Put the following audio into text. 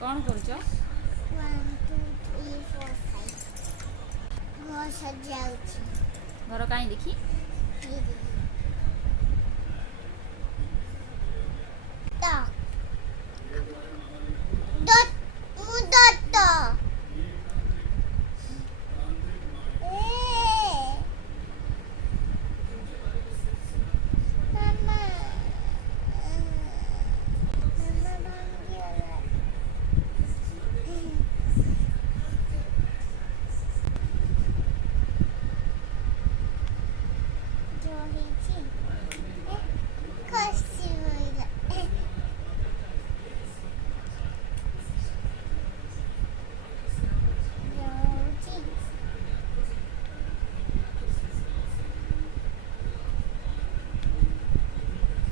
कौन करुଛ? 1 2 3 4 5 घर सजाଉଛି। घर काई देखी? दीदी